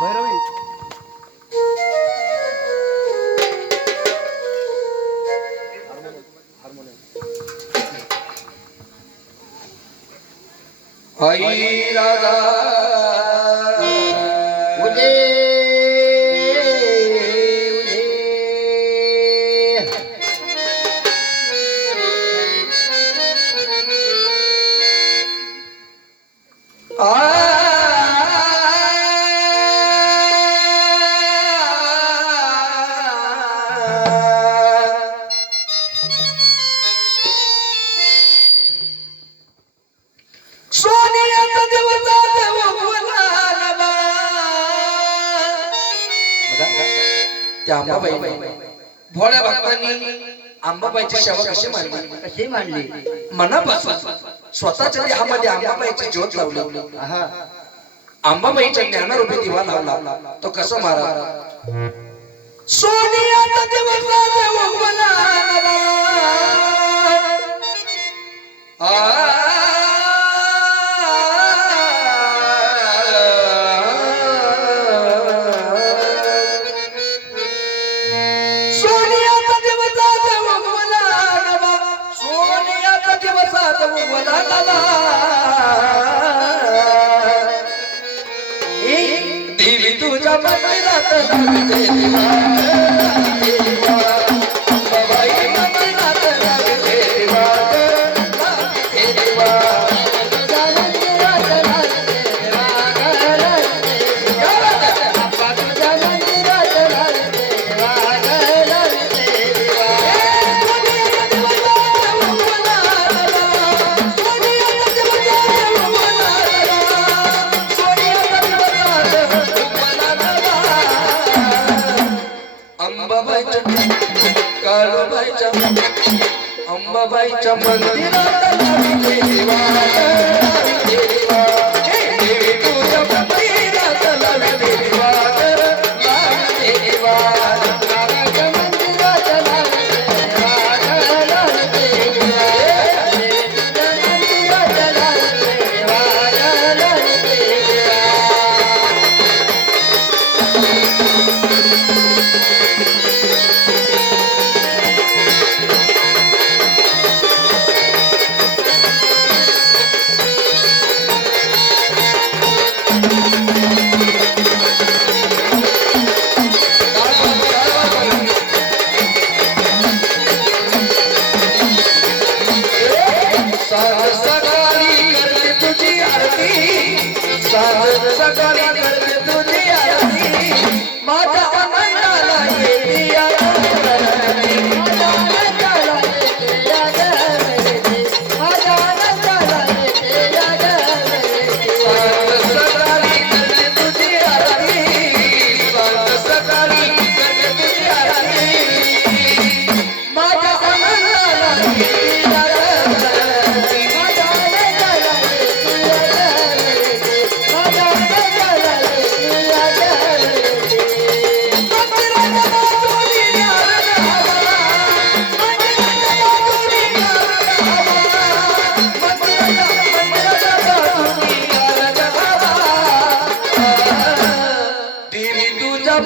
भैरवी. आई. अंबाबाई भोळ्या भक्तांनी सेवा कशी मांडली? कशी मांडली? मनापासून. स्वतःच्या देहामध्ये अंबाबाईची ज्योत अंबाबाईच्या ज्ञानारूपी दिवा लावला. तो कसं मारा? सोनिया 啊！when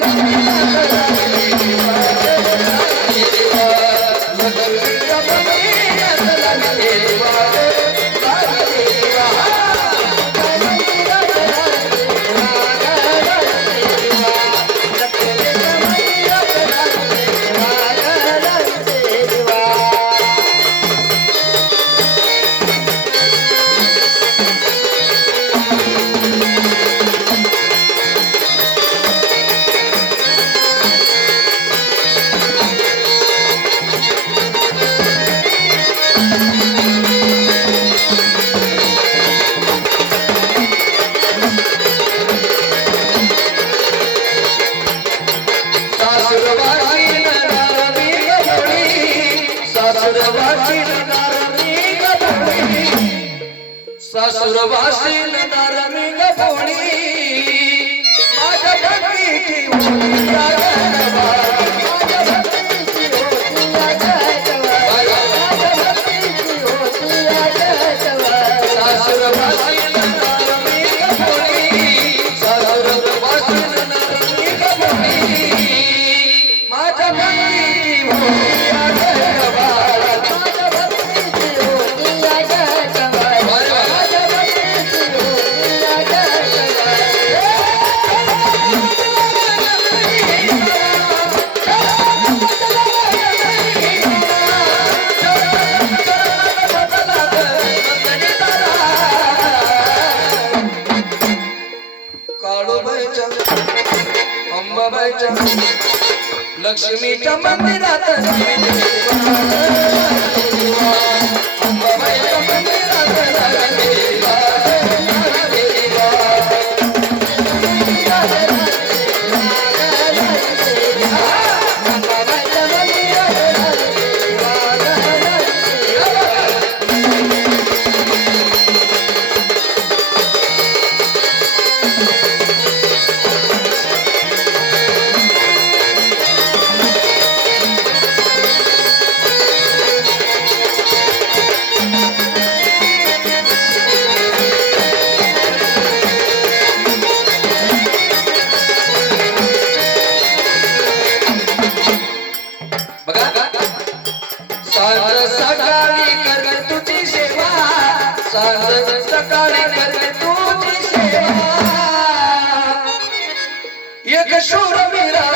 Música सासुरवासी नरमी गपोणी माझ्या भक्तीची लक्ष्मीच्या मंदिरात शोर मेर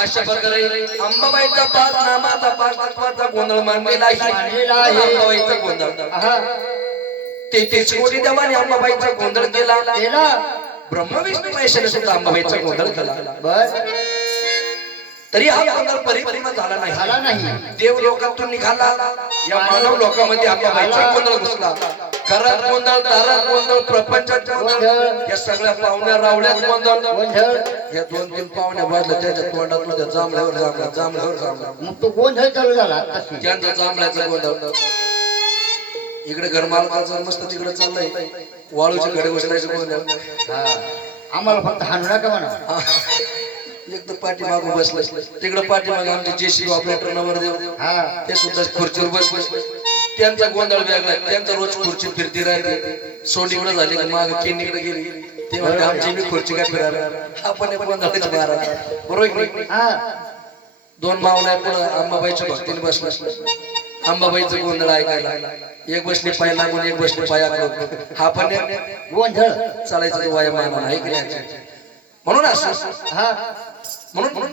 अशा प्रकारे अंबाबाईचा पाच नामाचा पाच तत्वाचा गोंधळ मांडलेला आहे. अंबाबाईचा गोंधळ. तेहतीस कोटी देवाने अंबाबाईचा गोंधळ केला. ब्रह्म विष्णू महेशाने सुद्धा अंबाबाईचा गोंधळ केला. तरी हा गोंधळ परिपूर्ण झाला नाही. झाला नाही. देव लोकातून निघाला. या मानव लोकांमध्ये अंबाबाईचा गोंधळ घुसला. घरात गोंधळ दारात गोंधळ प्रपंचात गोंधळ या सगळ्या पाहुण्या गोंधळ. गोंधळ. या दोन तीन पाहुण्या वाजल्या त्याच्या तोंडात मध्ये जांभळ्यावर जांभळा जांभळ्यावर जांभळा मग तो गोंधळ चालू झाला त्यांचा जांभळ्याचा गोंधळ. इकडे घरमालकाचं मस्त तिकडे चाललंय. वाळूच्या कडे बसण्याचं गोंधळ. हा. आम्हाला फक्त हाणू नका म्हणा. एकदम पाठीमागून बसले. तिकडे पाठीमागे आमचे जेसी ऑपरेटर नवरदेव. हा. ते सुद्धा खुर्चीवर बसले. त्यांचा गोंधळ वेगळा. त्यांचा रोज खुर्ची फिरती राहते. सोंडीकडे झाली माग केनीकडे गेली? ते म्हणते आमची बी खुर्ची काय फिरायला आपण एक गोंधळाची महाराज बरोबर? हा. दोन मावल्या पुढे. अंबाबाईच्या भक्तीने बसला. अंबाबाईचं गोंधळ ऐकायला. एक बसली पाय लागून एक बसली पायाकडे हा पण एक गोंधळ. चालायचं वाया मानाला नाही? म्हणून असं. हा. म्हणून